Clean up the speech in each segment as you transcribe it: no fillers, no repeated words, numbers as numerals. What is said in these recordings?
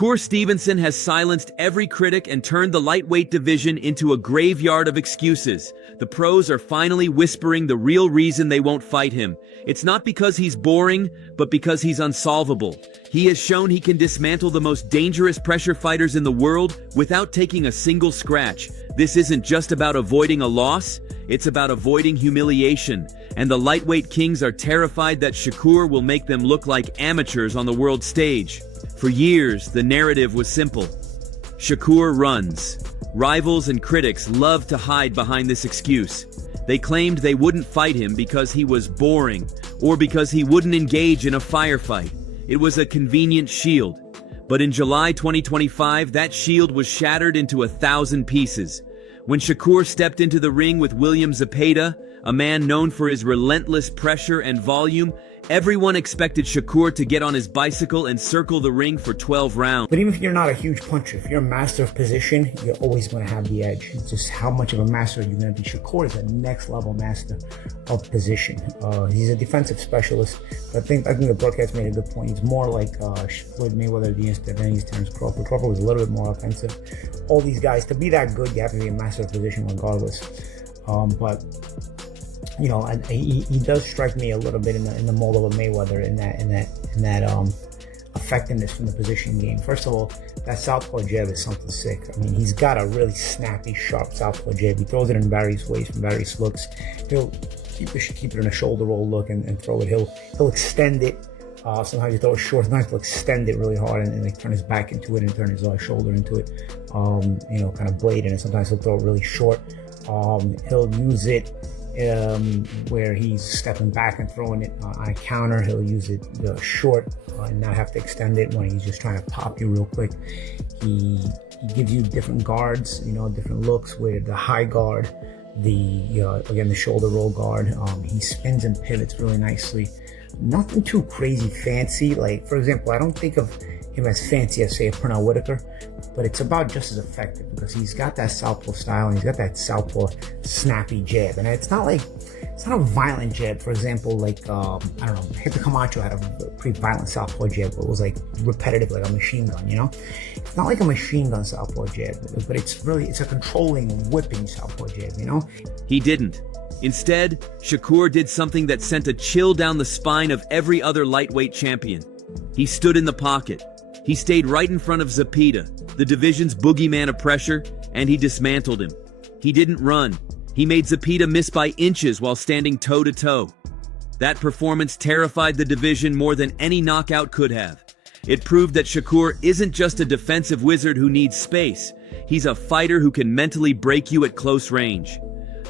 Shakur Stevenson has silenced every critic and turned the lightweight division into a graveyard of excuses. The pros are finally whispering the real reason they won't fight him. It's not because he's boring, but because he's unsolvable. He has shown he can dismantle the most dangerous pressure fighters in the world without taking a single scratch. This isn't just about avoiding a loss, it's about avoiding humiliation. And the lightweight kings are terrified that Shakur will make them look like amateurs on the world stage. For years, the narrative was simple. Shakur runs. Rivals and critics loved to hide behind this excuse. They claimed they wouldn't fight him because he was boring, or because he wouldn't engage in a firefight. It was a convenient shield. But in July 2025, that shield was shattered into 1,000 pieces. When Shakur stepped into the ring with William Zepeda, a man known for his relentless pressure and volume, everyone expected Shakur to get on his bicycle and circle the ring for 12 rounds. But even if you're not a huge puncher, if you're a master of position, you're always going to have the edge. It's just how much of a master you're going to be. Shakur is a next level master of position. He's a defensive specialist. But I think the broadcast made a good point. He's more like Floyd Mayweather than he's Terence Crawford. Crawford was a little bit more offensive. All these guys, to be that good, you have to be a master of position regardless. But you know, he does strike me a little bit in the mold of a Mayweather in that effectiveness from the position game. First of all, that southpaw jab is something sick. I mean, he's got a really snappy, sharp southpaw jab. He throws it in various ways, from various looks. He'll keep it in a shoulder roll look and throw it. He'll extend it. Sometimes he throw it short. Sometimes he'll extend it really hard and like turn his back into it and turn his shoulder into it. You know, kind of blade in it. Sometimes he'll throw it really short. He'll use it where he's stepping back and throwing it on a counter. He'll use it short and not have to extend it when he's just trying to pop you real quick. He gives you different guards, you know, different looks, where the high guard, again, the shoulder roll guard. He spins and pivots really nicely. Nothing too crazy fancy. Like, for example, I don't think of him as fancy as, say, a Pernell Whitaker, but it's about just as effective because he's got that southpaw style and he's got that southpaw snappy jab. And it's not a violent jab. For example, like, I don't know, Hector Camacho had a pretty violent southpaw jab, but it was like repetitive, like a machine gun, you know? It's not like a machine gun southpaw jab, but it's a controlling, whipping southpaw jab, you know? He didn't. Instead, Shakur did something that sent a chill down the spine of every other lightweight champion. He stood in the pocket. He stayed right in front of Zepeda, the division's boogeyman of pressure, and he dismantled him. He didn't run. He made Zepeda miss by inches while standing toe-to-toe. That performance terrified the division more than any knockout could have. It proved that Shakur isn't just a defensive wizard who needs space. He's a fighter who can mentally break you at close range.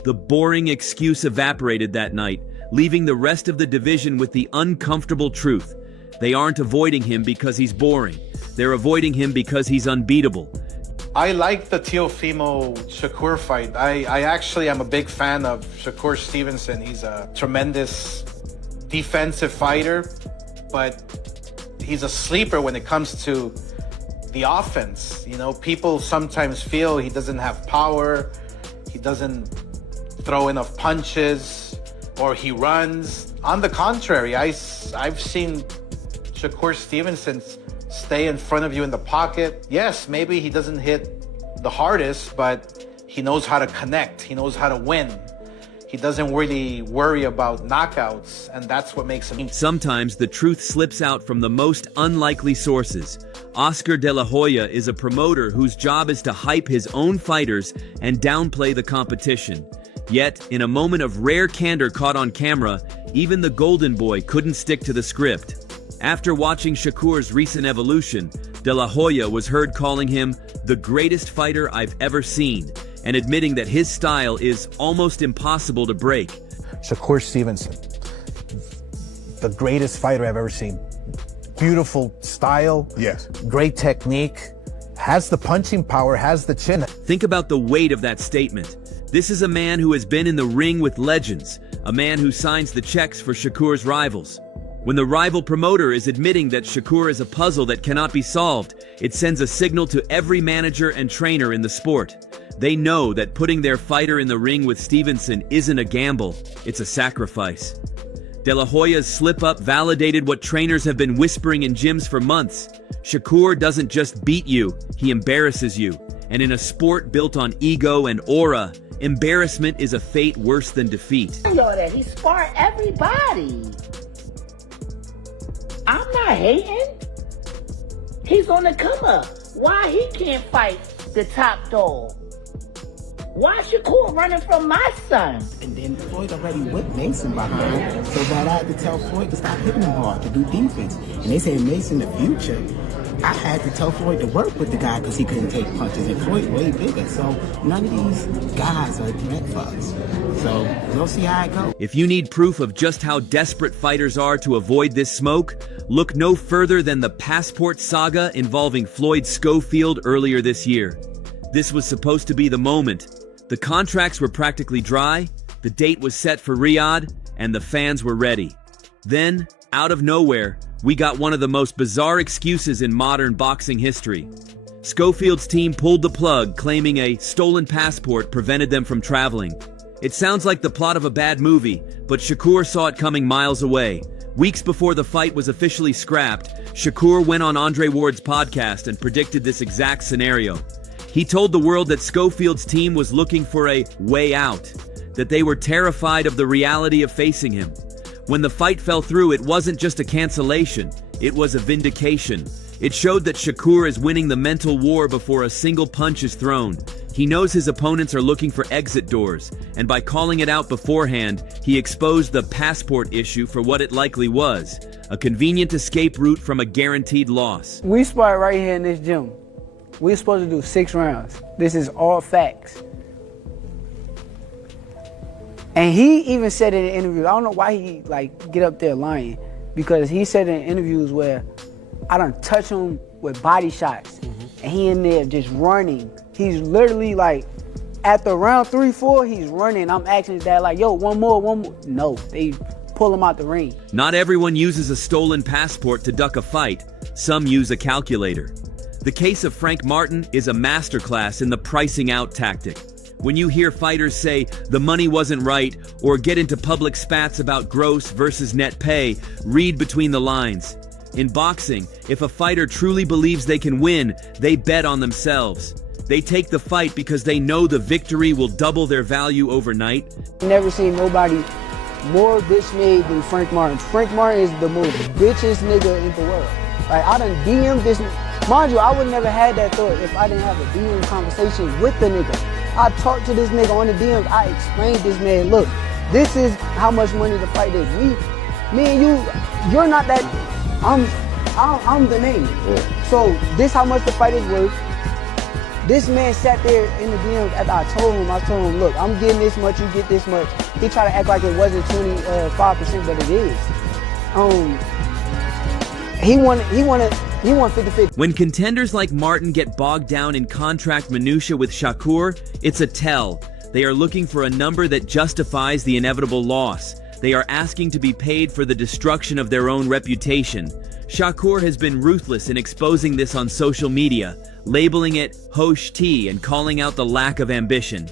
The boring excuse evaporated that night, leaving the rest of the division with the uncomfortable truth. They aren't avoiding him because he's boring. They're avoiding him because he's unbeatable. I like the Teofimo Shakur fight. I actually am a big fan of Shakur Stevenson. He's a tremendous defensive fighter, but he's a sleeper when it comes to the offense. You know, people sometimes feel he doesn't have power, he doesn't throw enough punches, or he runs. On the contrary, I've seen Shakur Stevenson stay in front of you in the pocket. Yes, maybe he doesn't hit the hardest, but he knows how to connect. He knows how to win. He doesn't really worry about knockouts, and that's what makes him. Sometimes the truth slips out from the most unlikely sources. Oscar de la Hoya is a promoter whose job is to hype his own fighters and downplay the competition. Yet, in a moment of rare candor caught on camera, even the Golden Boy couldn't stick to the script. After watching Shakur's recent evolution, De La Hoya was heard calling him the greatest fighter I've ever seen, and admitting that his style is almost impossible to break. Shakur Stevenson, the greatest fighter I've ever seen. Beautiful style, yes, great technique, has the punching power, has the chin. Think about the weight of that statement. This is a man who has been in the ring with legends, a man who signs the checks for Shakur's rivals. When the rival promoter is admitting that Shakur is a puzzle that cannot be solved, it sends a signal to every manager and trainer in the sport. They know that putting their fighter in the ring with Stevenson isn't a gamble, it's a sacrifice. De La Hoya's slip-up validated what trainers have been whispering in gyms for months. Shakur doesn't just beat you, he embarrasses you. And in a sport built on ego and aura, embarrassment is a fate worse than defeat. That he sparred everybody. I'm not hating. He's on the come up. Why he can't fight the top dog? Why Shakur running from my son? And then Floyd already whipped Mason behind, so that I had to tell Floyd to stop hitting him hard, to do defense. And they say Mason the future. I had to tell Floyd to work with the guy because he couldn't take punches, and Floyd way bigger. So none of these guys are threat for us. So we'll see how it goes. If you need proof of just how desperate fighters are to avoid this smoke, look no further than the passport saga involving Floyd Scoffield earlier this year. This was supposed to be the moment. The contracts were practically dry, the date was set for Riyadh, and the fans were ready. Then, out of nowhere, we got one of the most bizarre excuses in modern boxing history. Schofield's team pulled the plug, claiming a stolen passport prevented them from traveling. It sounds like the plot of a bad movie, but Shakur saw it coming miles away. Weeks before the fight was officially scrapped, Shakur went on Andre Ward's podcast and predicted this exact scenario. He told the world that Schofield's team was looking for a way out, that they were terrified of the reality of facing him. When the fight fell through, it wasn't just a cancellation, it was a vindication. It showed that Shakur is winning the mental war before a single punch is thrown. He knows his opponents are looking for exit doors, and by calling it out beforehand, he exposed the passport issue for what it likely was, a convenient escape route from a guaranteed loss. We sparred right here in this gym. We're supposed to do 6 rounds. This is all facts. And he even said in an interview, I don't know why he get up there lying, because he said in interviews where I done touch him with body shots, and he in there just running. He's literally at the round 3, 4, he's running. I'm asking his dad yo, one more. No, they pull him out the ring. Not everyone uses a stolen passport to duck a fight. Some use a calculator. The case of Frank Martin is a masterclass in the pricing out tactic. When you hear fighters say the money wasn't right or get into public spats about gross versus net pay, read between the lines. In boxing, if a fighter truly believes they can win, they bet on themselves. They take the fight because they know the victory will double their value overnight. Never seen nobody more bitch made than Frank Martin. Frank Martin is the most bitchest nigga in the world. I done DM this. Mind you, I would never had that thought if I didn't have a DM conversation with the nigga. I talked to this nigga on the DMs. I explained this man, look, this is how much money the fight is. Me and you're not that. I'm the name. Yeah. So this how much the fight is worth. This man sat there in the DMs after I told him, look, I'm getting this much, you get this much. He tried to act like it wasn't 25%, but it is. He wanted 50-50. When contenders like Martin get bogged down in contract minutia with Shakur, it's a tell. They are looking for a number that justifies the inevitable loss. They are asking to be paid for the destruction of their own reputation. Shakur has been ruthless in exposing this on social media, labeling it Hosh T and calling out the lack of ambition.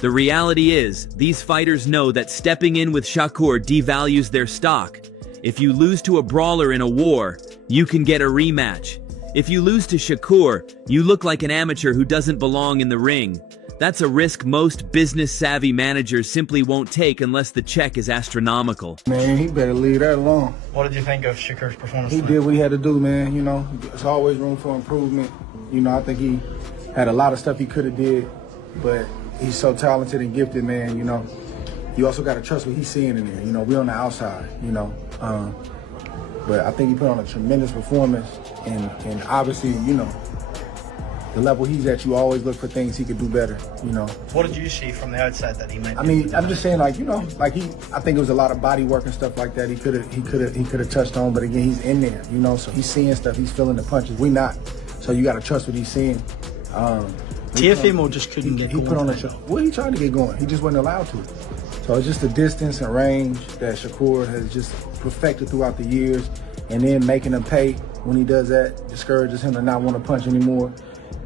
The reality is, these fighters know that stepping in with Shakur devalues their stock. If you lose to a brawler in a war, you can get a rematch. If you lose to Shakur, you look like an amateur who doesn't belong in the ring. That's a risk most business-savvy managers simply won't take unless the check is astronomical. Man, he better leave that alone. What did you think of Shakur's performance? He did what he had to do, man. There's always room for improvement. I think he had a lot of stuff he could have did, but he's so talented and gifted, man. You also got to trust what he's seeing in there. We're on the outside, but I think he put on a tremendous performance, and obviously, the level he's at, you always look for things he could do better, What did you see from the outside that he made? I'm just saying, I think it was a lot of body work and stuff like that. He could have touched on, but again, he's in there, so he's seeing stuff, he's feeling the punches. We not, so you got to trust what he's seeing. Teofimo just couldn't get going. He put on a show. Well, he tried to get going. He just wasn't allowed to. So it's just the distance and range that Shakur has just perfected throughout the years, and then making him pay when he does that discourages him to not want to punch anymore.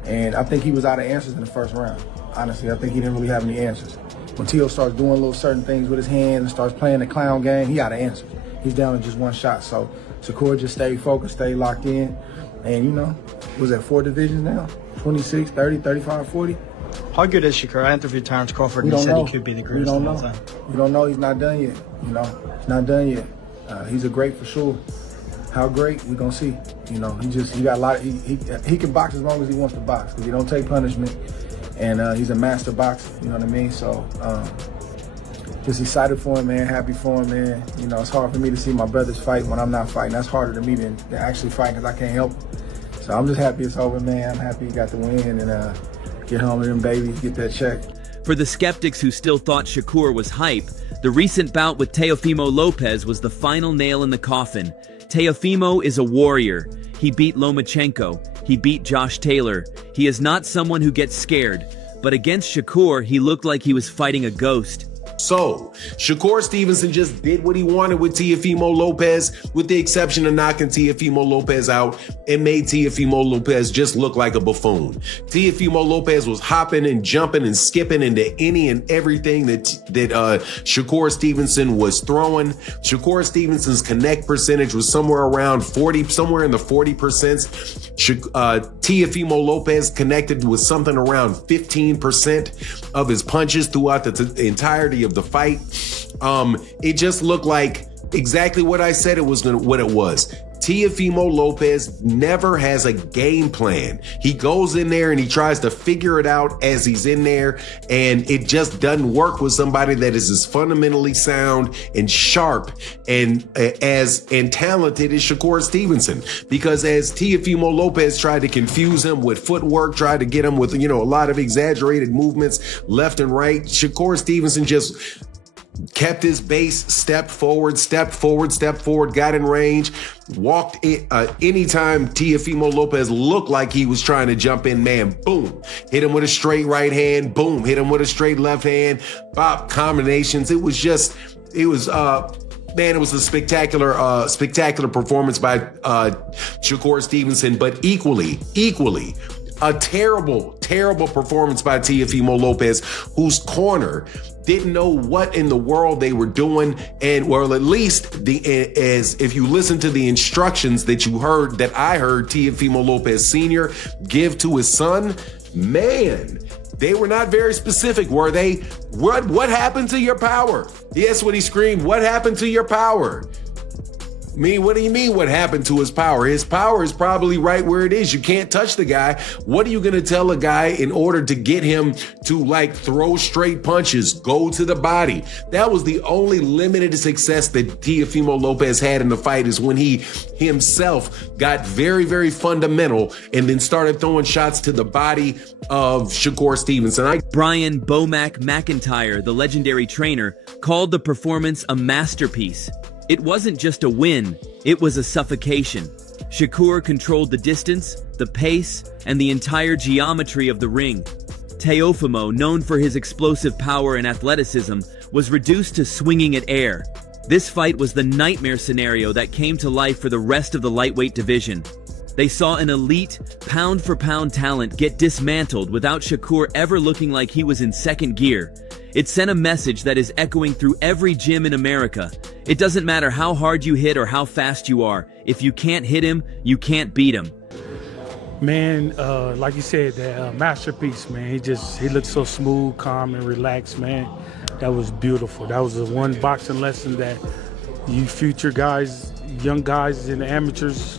And I think he was out of answers in the first round. Honestly, I think he didn't really have any answers. when Teo starts doing little certain things with his hands and starts playing the clown game, he got to answer. He's down to just one shot. So Shakur just stayed focused, stayed locked in. And, you know, was at 4 divisions now? 26, 30, 35, 40? How good is Shakur? I interviewed Terrence Crawford and he said he could be the greatest of all time. We don't know. He's not done yet. You know, he's not done yet. He's a great for sure. How great, we're going to see. You know, he got a lot. He can box as long as he wants to box because he don't take punishment. And he's a master boxer, you know what I mean? So just excited for him, man, happy for him, man. You know, it's hard for me to see my brothers fight when I'm not fighting. That's harder to me than actually fighting because I can't help him. So I'm just happy it's over, man. I'm happy he got the win and get home to them babies, get that check. For the skeptics who still thought Shakur was hype, the recent bout with Teofimo Lopez was the final nail in the coffin. Teofimo is a warrior. He beat Lomachenko. He beat Josh Taylor. He is not someone who gets scared. But against Shakur, he looked like he was fighting a ghost. So, Shakur Stevenson just did what he wanted with Teofimo Lopez, with the exception of knocking Teofimo Lopez out, and made Teofimo Lopez just look like a buffoon. Teofimo Lopez was hopping and jumping and skipping into any and everything that Shakur Stevenson was throwing. Shakur Stevenson's connect percentage was somewhere around 40, somewhere in the 40%. Teofimo Lopez connected with something around 15% of his punches throughout the entirety of the fight. It just looked like exactly what I said what it was. Teofimo Lopez never has a game plan. He goes in there and he tries to figure it out as he's in there, and it just doesn't work with somebody that is as fundamentally sound and sharp and talented as Shakur Stevenson. Because as Teofimo Lopez tried to confuse him with footwork, tried to get him with, you know, a lot of exaggerated movements left and right, Shakur Stevenson just kept his base, stepped forward, got in range, walked in. Anytime Teofimo Lopez looked like he was trying to jump in, man, boom, hit him with a straight right hand, boom, hit him with a straight left hand, bop, combinations. It was a spectacular performance by Shakur Stevenson, but equally, a terrible performance by Teofimo Lopez, whose corner didn't know what in the world they were doing. And well, at least if you listen to the instructions that I heard Teofimo Lopez Sr. give to his son, man, they were not very specific, were they? What happened to your power? Yes, what he screamed, what happened to your power? What do you mean what happened to his power? His power is probably right where it is. You can't touch the guy. What are you going to tell a guy in order to get him to like throw straight punches, go to the body? That was the only limited success that Teofimo Lopez had in the fight, is when he himself got very, very fundamental and then started throwing shots to the body of Shakur Stevenson. Brian Bomac McIntyre, the legendary trainer, called the performance a masterpiece. It wasn't just a win, it was a suffocation. Shakur controlled the distance, the pace, and the entire geometry of the ring. Teofimo, known for his explosive power and athleticism, was reduced to swinging at air. This fight was the nightmare scenario that came to life for the rest of the lightweight division. They saw an elite, pound-for-pound talent get dismantled without Shakur ever looking like he was in second gear. It sent a message that is echoing through every gym in America. It doesn't matter how hard you hit or how fast you are. If you can't hit him, you can't beat him. Man, like you said, that masterpiece, man. He looked so smooth, calm, and relaxed, man. That was beautiful. That was the one boxing lesson that you future guys, young guys and amateurs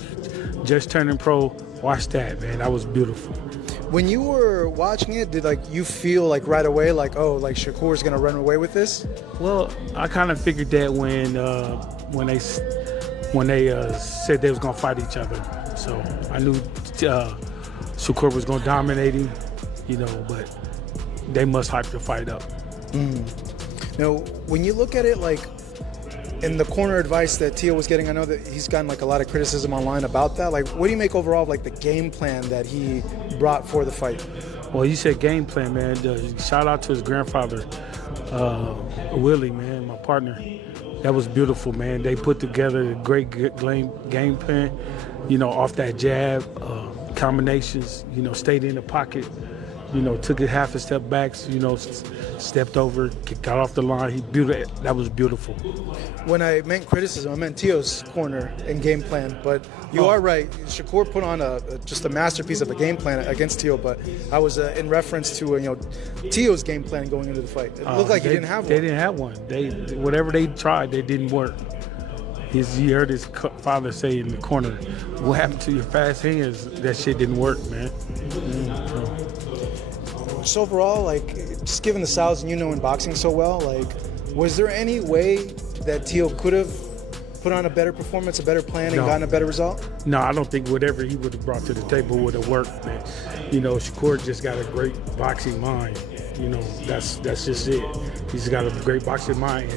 just turning pro, watch that, man. That was beautiful. When you were watching it, did you feel like right away, Shakur's gonna run away with this? Well, I kind of figured that when they said they was gonna fight each other, so I knew Shakur was gonna dominate him, but they must hype the fight up. Now, when you look at it, in the corner advice that Teo was getting, I know that he's gotten a lot of criticism online about that. What do you make overall of the game plan that he brought for the fight? Well, you said game plan, man. Shout out to his grandfather, Willie, man, my partner. That was beautiful, man. They put together a great game plan, off that jab, combinations, stayed in the pocket, took it half a step back, stepped over, got off the line. He built it. That was beautiful. When I meant criticism, I meant Teo's corner and game plan. But you are right. Shakur put on just a masterpiece of a game plan against Teo. But I was in reference to Teo's game plan going into the fight. It looked like he didn't have one. They didn't have one. Whatever they tried, they didn't work. You heard his father say in the corner, "What happened to your fast hands? That shit didn't work, man." Just overall, just given the styles and in boxing so well, was there any way that Teo could have put on a better performance, a better plan, and gotten a better result? No, I don't think whatever he would have brought to the table would have worked, man. Shakur just got a great boxing mind. That's just it. He's got a great boxing mind,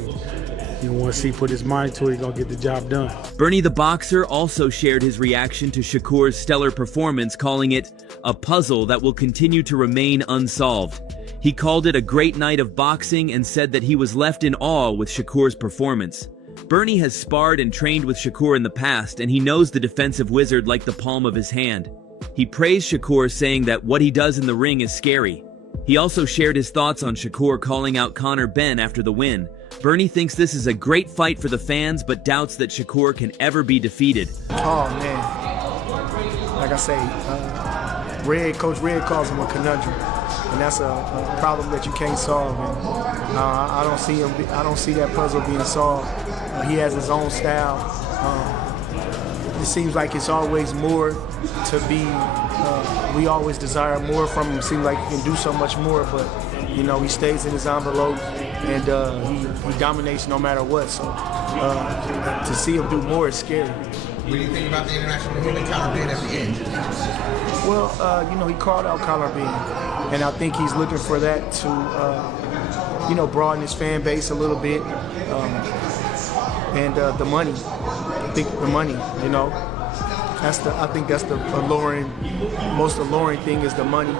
and once he put his mind to it, he's gonna get the job done. Bernie the Boxer also shared his reaction to Shakur's stellar performance, calling it a puzzle that will continue to remain unsolved. He called it a great night of boxing and said that he was left in awe with Shakur's performance. Bernie has sparred and trained with Shakur in the past, and he knows the defensive wizard like the palm of his hand. He praised Shakur, saying that what he does in the ring is scary. He also shared his thoughts on Shakur calling out Conor Benn after the win. Bernie thinks this is a great fight for the fans, but doubts that Shakur can ever be defeated. Oh, man. Like I say, Coach Red calls him a conundrum. And that's a problem that you can't solve. And I don't see that puzzle being solved. He has his own style. It seems like it's always more to be. We always desire more from him. It seems like he can do so much more, but he stays in his envelope and he dominates no matter what. So to see him do more is scary. What do you think about the interaction with him and Conor Benn at the end? Well, he called out Conor Benn, and I think he's looking for that to, broaden his fan base a little bit, and the money. I think the money, I think that's the most alluring thing is the money,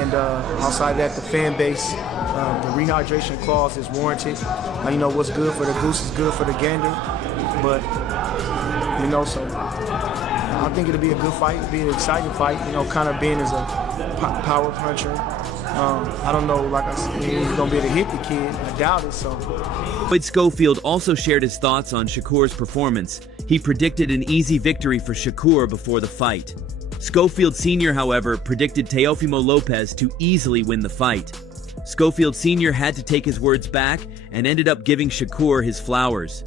and outside that, the fan base. The rehydration clause is warranted. What's good for the goose is good for the gander, but so I think it'll be a good fight. It'll be an exciting fight. Conor Benn is a power puncher. I don't know, like I said, he's gonna be able to hit the kid. I doubt it. So. Floyd Scoffield also shared his thoughts on Shakur's performance. He predicted an easy victory for Shakur before the fight. Scoffield Sr., however, predicted Teofimo Lopez to easily win the fight. Scoffield Sr. had to take his words back and ended up giving Shakur his flowers.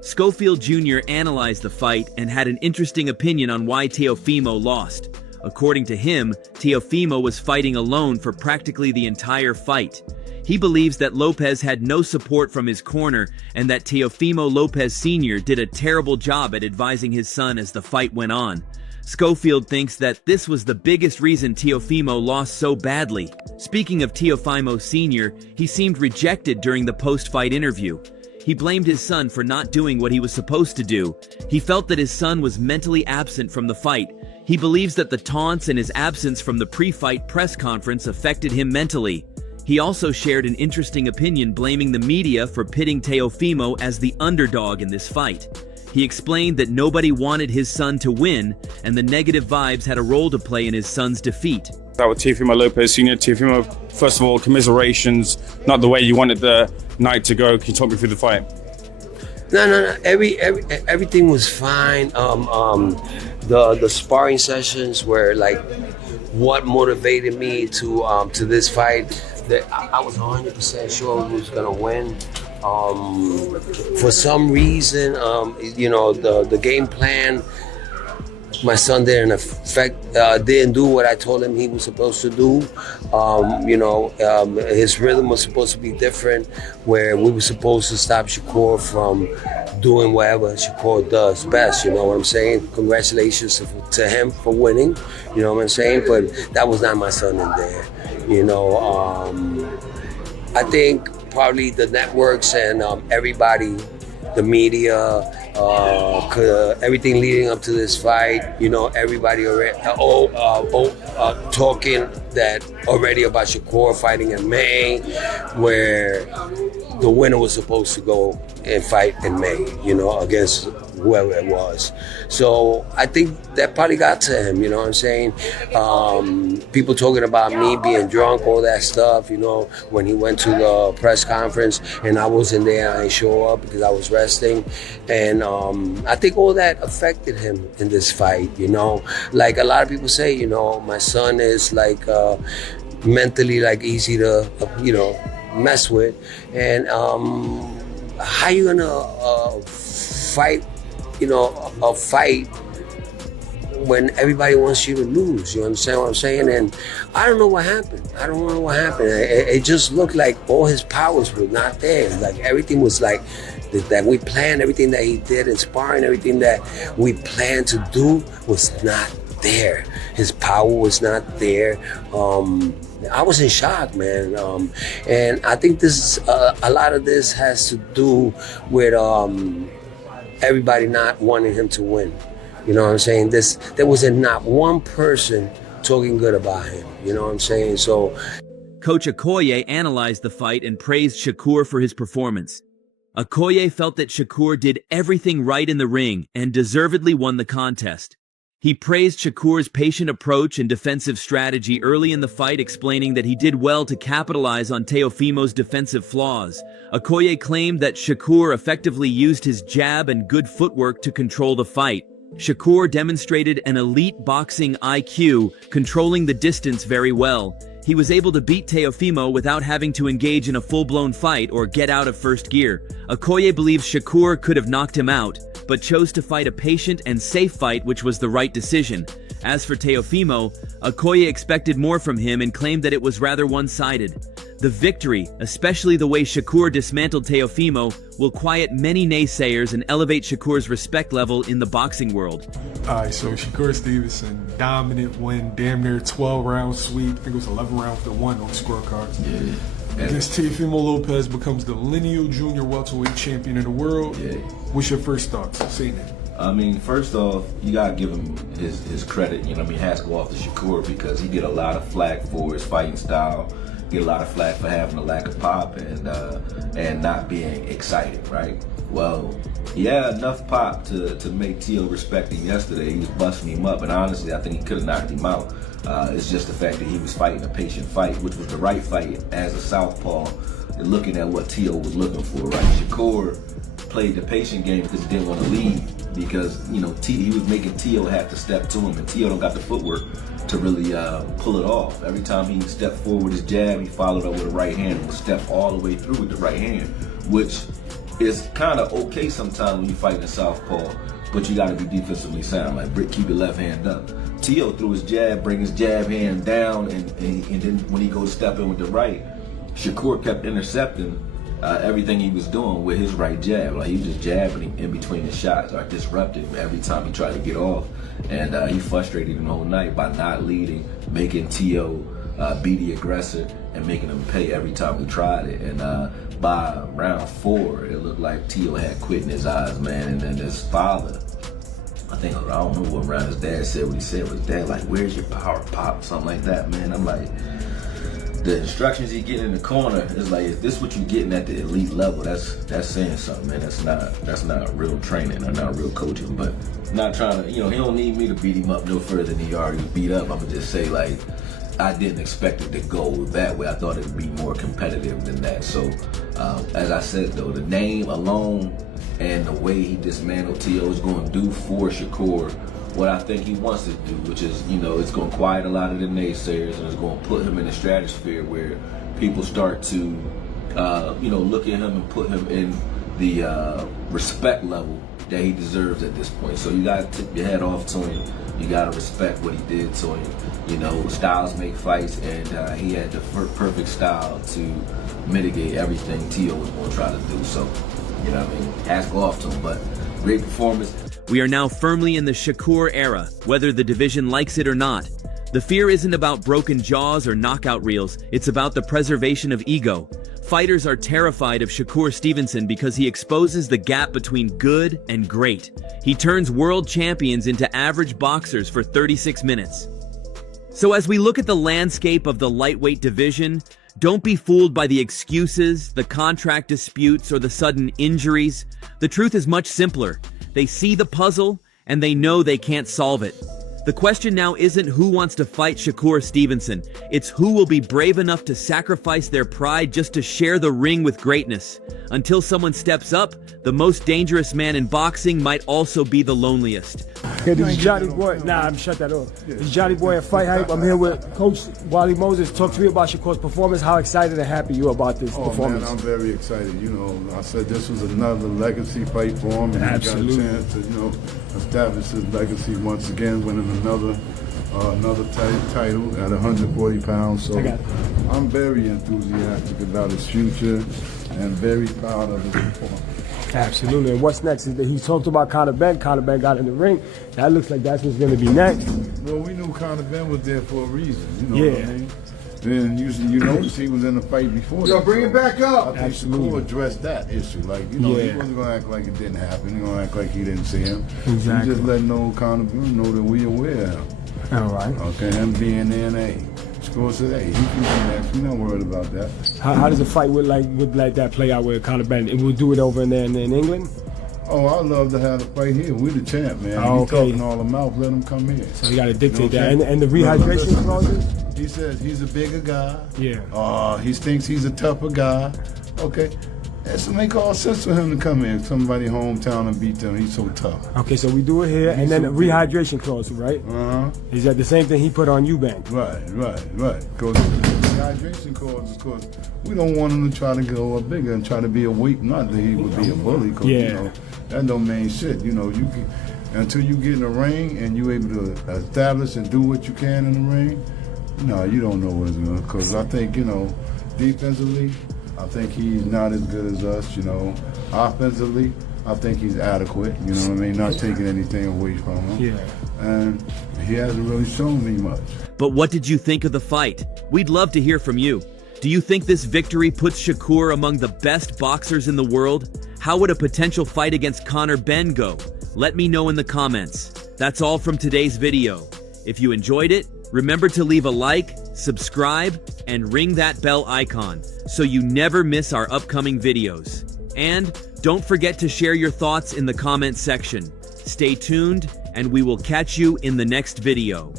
Scoffield Jr. analyzed the fight and had an interesting opinion on why Teofimo lost. According to him, Teofimo was fighting alone for practically the entire fight. He believes that Lopez had no support from his corner and that Teofimo Lopez Sr. did a terrible job at advising his son as the fight went on. Scoffield thinks that this was the biggest reason Teofimo lost so badly. Speaking of Teofimo Sr., he seemed rejected during the post-fight interview. He blamed his son for not doing what he was supposed to do. He felt that his son was mentally absent from the fight. He believes that the taunts and his absence from the pre-fight press conference affected him mentally. He also shared an interesting opinion blaming the media for pitting Teofimo as the underdog in this fight. He explained that nobody wanted his son to win, and the negative vibes had a role to play in his son's defeat. That was Teofimo Lopez Sr. Teofimo, first of all, commiserations, not the way you wanted the night to go. Can you talk me through the fight? No. Everything was fine. The sparring sessions were like what motivated me to this fight. I was 100% sure who was gonna win. For some reason, the game plan, my son didn't do what I told him he was supposed to do. His rhythm was supposed to be different, where we were supposed to stop Shakur from doing whatever Shakur does best, you know what I'm saying? Congratulations to him for winning, you know what I'm saying? But that was not my son in there, I think probably the networks and everybody, the media, everything leading up to this fight, everybody already talking that already about Shakur fighting in May, where the winner was supposed to go and fight in May, against whoever it was. So I think that probably got to him, you know what I'm saying? People talking about me being drunk, all that stuff, when he went to the press conference and I wasn't there, I didn't show up because I was resting. And I think all that affected him in this fight, Like a lot of people say, my son is like mentally like easy to, mess with. And how you gonna fight, a fight when everybody wants you to lose? You understand what I'm saying? And I don't know what happened. It just looked like all his powers were not there. Like everything was like that we planned, everything that he did in sparring, everything that we planned to do was not there. His power was not there. I was in shock, man. And I think this a lot of this has to do with everybody not wanting him to win. You know what I'm saying? There was not one person talking good about him. You know what I'm saying? So, Coach Okoye analyzed the fight and praised Shakur for his performance. Okoye felt that Shakur did everything right in the ring and deservedly won the contest. He praised Shakur's patient approach and defensive strategy early in the fight, explaining that he did well to capitalize on Teofimo's defensive flaws. Okoye claimed that Shakur effectively used his jab and good footwork to control the fight. Shakur demonstrated an elite boxing IQ, controlling the distance very well. He was able to beat Teofimo without having to engage in a full-blown fight or get out of first gear. Okoye believes Shakur could have knocked him out, but chose to fight a patient and safe fight, which was the right decision. As for Teofimo, Okoye expected more from him and claimed that it was rather one-sided. The victory, especially the way Shakur dismantled Teofimo, will quiet many naysayers and elevate Shakur's respect level in the boxing world. Alright, so Shakur Stevenson, dominant win, damn near 12-round sweep. I think it was 11 rounds to 1 on the scorecards. Yeah. Against Teofimo Lopez, becomes the lineal junior welterweight champion in the world. Yeah. What's your first thoughts seeing it? I mean, first off, you gotta give him his credit. Has to go off to Shakur because he get a lot of flack for his fighting style. Get a lot of flack for having a lack of pop and not being excited, right? Well, he had enough pop to make Teo respect him yesterday. He was busting him up, and honestly, I think he could have knocked him out. It's just the fact that he was fighting a patient fight, which was the right fight as a southpaw, and looking at what Teo was looking for, right? Shakur played the patient game because he didn't want to lead, because he was making Teo have to step to him, and Teo don't got the footwork to really pull it off. Every time he stepped forward with his jab, he followed up with a right hand and would step all the way through with the right hand, which is kind of okay sometimes when you fight in southpaw, but you got to be defensively sound. Like, Brick, keep your left hand up. Teo threw his jab, bring his jab hand down, and then when he goes step in with the right, Shakur kept intercepting everything he was doing with his right jab. Like, he was just jabbing him in between the shots or disrupting him every time he tried to get off. And he frustrated him the whole night by not leading, making Teo be the aggressor and making him pay every time he tried it. And by round 4, it looked like Teo had quit in his eyes, man. And then his father, I don't know what round his dad said. What he said was, "Dad, like, where's your power pop?" Something like that, man. I'm like, the instructions he getting in the corner is like, is this what you getting at the elite level? That's saying something, man. That's not real training or not real coaching. But not trying to, he don't need me to beat him up no further than he already beat up. I'm gonna just say, like, I didn't expect it to go that way. I thought it'd be more competitive than that. So, as I said though, the name alone and the way he dismantled Teo is going to do for Shakur what I think he wants to do, which is, it's going to quiet a lot of the naysayers, and it's going to put him in a stratosphere where people start to, look at him and put him in the respect level that he deserves at this point. So you got to tip your head off to him. You got to respect what he did to him. Styles make fights, and he had the perfect style to mitigate everything Teo was going to try to do. So, hats go off to him, but great performance. We are now firmly in the Shakur era, whether the division likes it or not. The fear isn't about broken jaws or knockout reels, it's about the preservation of ego. Fighters are terrified of Shakur Stevenson because he exposes the gap between good and great. He turns world champions into average boxers for 36 minutes. So as we look at the landscape of the lightweight division, Don't be fooled by the excuses, the contract disputes, or the sudden injuries. The truth is much simpler. They see the puzzle, and they know they can't solve it. The question now isn't who wants to fight Shakur Stevenson. It's who will be brave enough to sacrifice their pride just to share the ring with greatness. Until someone steps up, the most dangerous man in boxing might also be the loneliest. Okay, this is Johnny Boy. Nah, I'm shut that off. This is Johnny Boy at Fight Hype. I'm here with Coach Wally Moses. Talk to me about Shakur's performance. How excited and happy you are about this performance? Man, I'm very excited. You know, I said this was another legacy fight for him, and Absolutely. he got a chance to, you know, establish his legacy once again, winning another title at 140 pounds. So I'm very enthusiastic about his future and very proud of his performance. Absolutely. And what's next? He talked about Conor Benn. Conor Benn got in the ring. That looks like that's what's going to be next. Well, we knew Conor Benn was there for a reason. You know what I mean? Then you notice he was in the fight before. Yo, bring it back up. I think Shakur addressed that issue. Like, you know, he wasn't going to act like it didn't happen. He going to act like he didn't see him. Exactly. He just letting old Conor Benn know that we aware of him. All right. Okay, him being NA. Shakur said, hey, he can be next. We're not worried about that. How does a fight would like that play out with Conor Benn? We'll do it over in there in England? Oh, I'd love to have the fight here. We're the champ, man. Oh, okay. He talking all the mouth, let him come here. So you got to dictate that. And the rehydration clauses? He says he's a bigger guy. Yeah. He thinks he's a tougher guy. Okay. It make all sense for him to come here. Somebody hometown and beat them. He's so tough. Okay, so we do it here, and then the rehydration clause, right? Is that the same thing he put on Eubank? Right. Because the rehydration clause is because we don't want him to try to go up bigger and try to be a weight. Not that he would be a bully, because you know, that don't mean shit. You know, you can, until you get in the ring and you able to establish and do what you can in the ring. No, you don't know what's going to. Because I think, you know, defensively, I think he's not as good as us, you know. Offensively, I think he's adequate, you know what I mean? Not taking anything away from him. Yeah. And he hasn't really shown me much. But what did you think of the fight? We'd love to hear from you. Do you think this victory puts Shakur among the best boxers in the world? How would a potential fight against Conor Benn go? Let me know in the comments. That's all from today's video. If you enjoyed it, remember to leave a like, subscribe, and ring that bell icon so you never miss our upcoming videos. And don't forget to share your thoughts in the comment section. Stay tuned, and we will catch you in the next video.